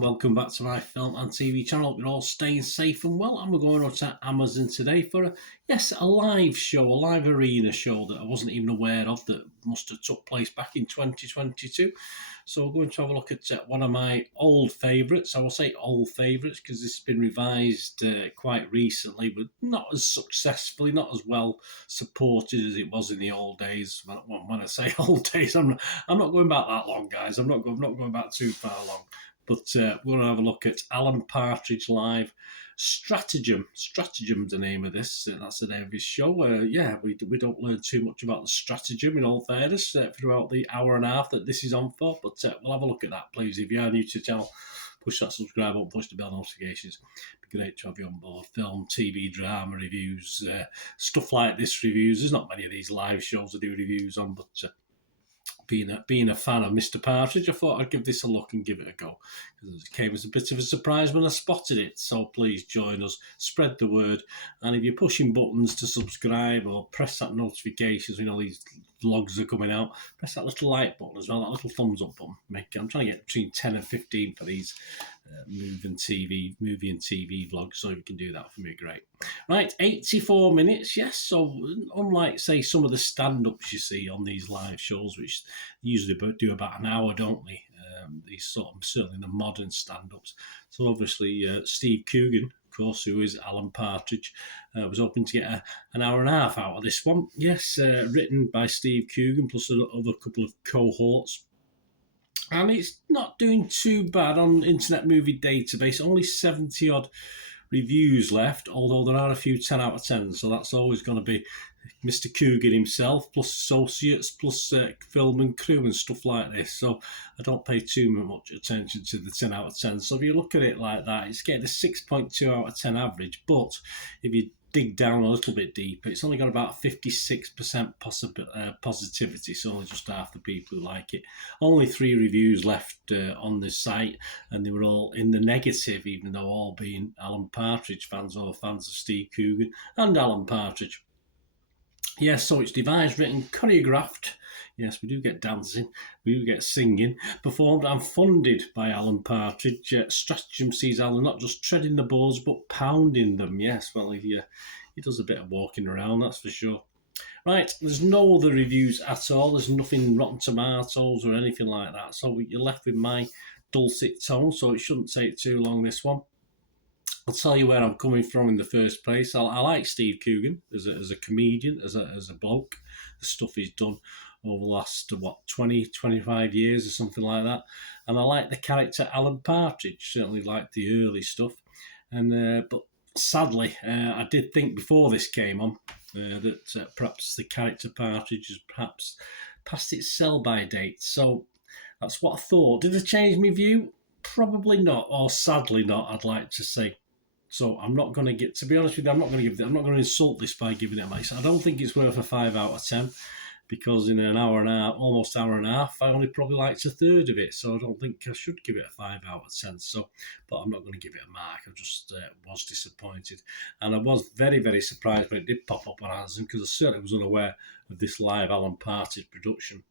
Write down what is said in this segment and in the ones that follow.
Welcome back to my film and TV channel. You're all staying safe and well. And we're going over to Amazon today for a live show, a live arena show that I wasn't even aware of, that must have took place back in 2022. So we're going to have a look at one of my old favourites. I will say old favourites because this has been revised quite recently, but not as successfully, not as well supported as it was in the old days. When I say old days, I'm not going back that long, guys. I'm not going back too far long. But we're going to have a look at Alan Partridge live. Stratagem. Stratagem's the name of this. That's the name of his show. We don't learn too much about the stratagem, in all fairness, throughout the hour and a half that this is on for. But we'll have a look at that, please. If you are new to the channel, push that subscribe button, push the bell notifications. It'd be great to have you on board. Film, TV, drama reviews, stuff like this reviews. There's not many of these live shows I do reviews on, but being a fan of Mr. Partridge, I thought I'd give this a look and give it a go. It came as a bit of a surprise when I spotted it. So please join us, spread the word. And if you're pushing buttons to subscribe or press that notifications when all these vlogs are coming out, press that little like button as well, that little thumbs up button. I'm trying to get between 10 and 15 for these movie and TV vlogs, so if you can do that for me, great. Right, 84 minutes, yes. So unlike, say, some of the stand-ups you see on these live shows, which usually do about an hour, don't they? These sort of, certainly the modern stand-ups. So obviously Steve Coogan, of course, who is Alan Partridge, was hoping to get an hour and a half out of this one. Yes, written by Steve Coogan plus another couple of cohorts. And it's not doing too bad on Internet Movie Database. Only 70 odd reviews left, although there are a few 10 out of 10. So that's always going to be Mr. Coogan himself, plus associates, plus film and crew and stuff like this. So I don't pay too much attention to the 10 out of 10. So if you look at it like that, it's getting a 6.2 out of 10 average. But if you dig down a little bit deeper, it's only got about 56% positivity, so only just half the people who like it. Only 3 reviews left on this site, and they were all in the negative, even though all being Alan Partridge fans or fans of Steve Coogan and Alan Partridge. Yes, so it's devised, written, choreographed. Yes, we do get dancing, we do get singing, performed and funded by Alan Partridge. Stratagem sees Alan not just treading the boards, but pounding them. Yes, well, he does a bit of walking around, that's for sure. Right, there's no other reviews at all. There's nothing Rotten Tomatoes or anything like that. So you're left with my dulcet tone, so it shouldn't take too long, this one. I'll tell you where I'm coming from in the first place. I like Steve Coogan as a comedian, as a bloke. The stuff he's done over the last, 20, 25 years or something like that. And I like the character Alan Partridge, certainly like the early stuff. And but sadly, I did think before this came on that perhaps the character Partridge has perhaps past its sell-by date. So that's what I thought. Did it change my view? Probably not, or sadly not, I'd like to say. So I'm not going to get, to be honest with you, I'm not going to insult this by giving it a max. I don't think it's worth a 5 out of 10, because in an hour and a half, almost hour and a half, I only probably liked a third of it. So I don't think I should give it a 5 out of 10. So, but I'm not going to give it a mark. I just was disappointed. And I was very, very surprised when it did pop up on Amazon, because I certainly was unaware of this live Alan Partridge production.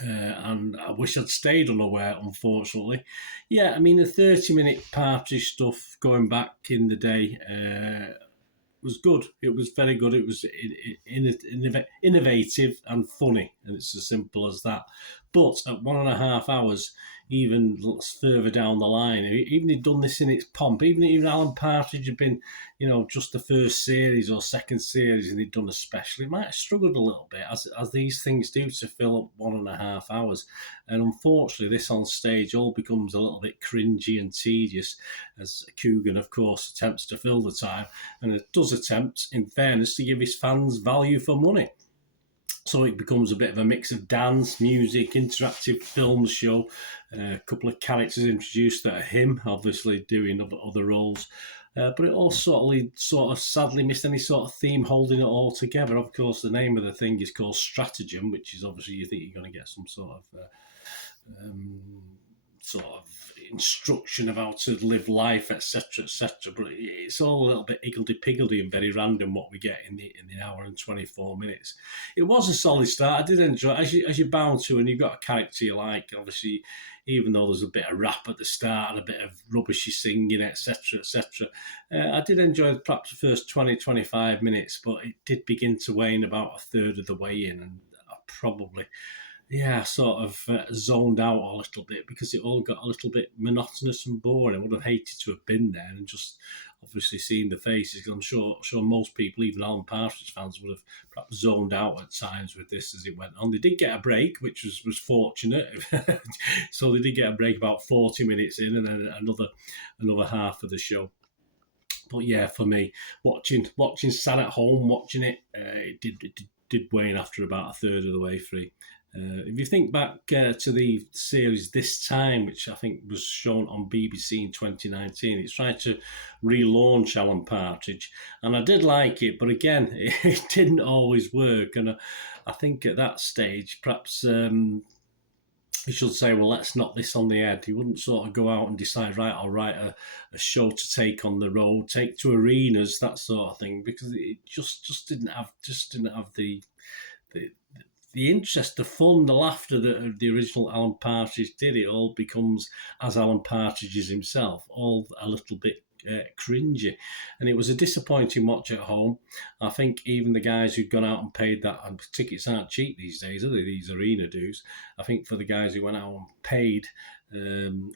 And I wish I'd stayed unaware, unfortunately. Yeah, I mean, the 30-minute Partridge stuff going back in the day was good. It was very good. It was innovative and funny, and it's as simple as that. But at 1.5 hours, even further down the line, even he'd done this in its pomp, even Alan Partridge had been, just the first series or second series, and he'd done a special, it might have struggled a little bit, as these things do, to fill up 1.5 hours. And unfortunately, this on stage all becomes a little bit cringy and tedious, as Coogan, of course, attempts to fill the time, and it does attempt, in fairness, to give his fans value for money. So it becomes a bit of a mix of dance, music, interactive film show, a couple of characters introduced that are him, obviously doing other roles. But it all sort of sadly missed any sort of theme holding it all together. Of course, the name of the thing is called Stratagem, which is obviously you think you're going to get some sort of instruction of how to live life, etc., etc. But it's all a little bit higgledy-piggledy and very random what we get in the hour and 24 minutes. It was a solid start. I did enjoy it, as you're bound to, and you've got a character you like. Obviously, even though there's a bit of rap at the start and a bit of rubbishy singing, etc., etc. I did enjoy perhaps the first 20-25 minutes, but it did begin to wane about a third of the way in, and I probably sort of zoned out a little bit because it all got a little bit monotonous and boring. I would have hated to have been there and just obviously seen the faces. I'm sure most people, even Alan Partridge fans, would have perhaps zoned out at times with this as it went on. They did get a break, which was fortunate. So they did get a break about 40 minutes in, and then another half of the show. But yeah, for me, watching sat at home watching it, it did wane after about a third of the way through. If you think back to the series This Time, which I think was shown on BBC in 2019, it's tried to relaunch Alan Partridge, and I did like it, but again, it didn't always work. And I think at that stage, perhaps you should say, well, let's knock this on the head. He wouldn't sort of go out and decide, right, I'll write a show to take on the road, take to arenas, that sort of thing, because it just didn't have the interest, the fun, the laughter that the original Alan Partridge did. It all becomes, as Alan Partridge is himself, all a little bit cringy. And it was a disappointing watch at home. I think even the guys who'd gone out and paid that, and tickets aren't cheap these days, are they, these arena dues? I think for the guys who went out and paid,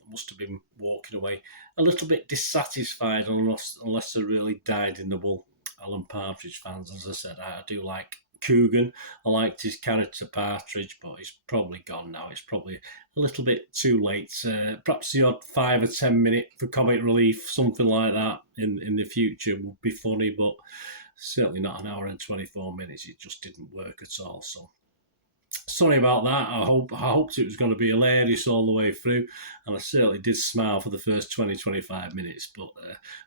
must have been walking away a little bit dissatisfied unless they're really dyed-in-the-wool Alan Partridge fans. As I said, I do like Coogan. I liked his character Partridge, but he's probably gone now. It's probably a little bit too late. Perhaps the odd 5 or 10 minute for comic relief, something like that in the future would be funny, but certainly not an hour and 24 minutes. It just didn't work at all. So sorry about that. I hoped it was going to be hilarious all the way through, and I certainly did smile for the first 20-25 minutes, but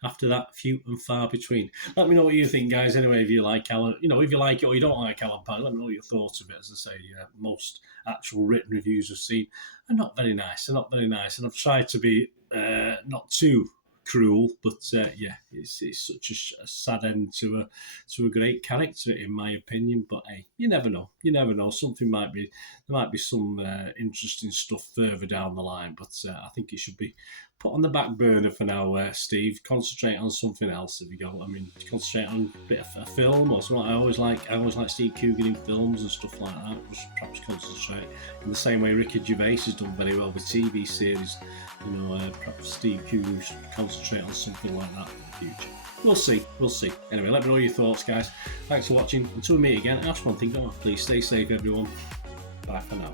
after that, few and far between. Let me know what you think, guys. Anyway, if you like Alan, if you like it or you don't like Alan Partridge, let me know your thoughts of it. As I say, most actual written reviews I've seen are not very nice. They're not very nice, and I've tried to be not too cruel, but it's such a sad end to a great character, in my opinion. But hey, you never know. There might be some interesting stuff further down the line, but I think it should be put on the back burner for now, Steve. Concentrate on something else if you go. I mean, concentrate on a bit of a film or something. I always like Steve Coogan in films and stuff like that. Just perhaps concentrate in the same way Ricky Gervais has done very well with TV series. Perhaps Steve Coogan should concentrate on something like that in the future. We'll see. Anyway, let me know your thoughts, guys. Thanks for watching. Until we meet again, ask one thing, please stay safe, everyone. Bye for now.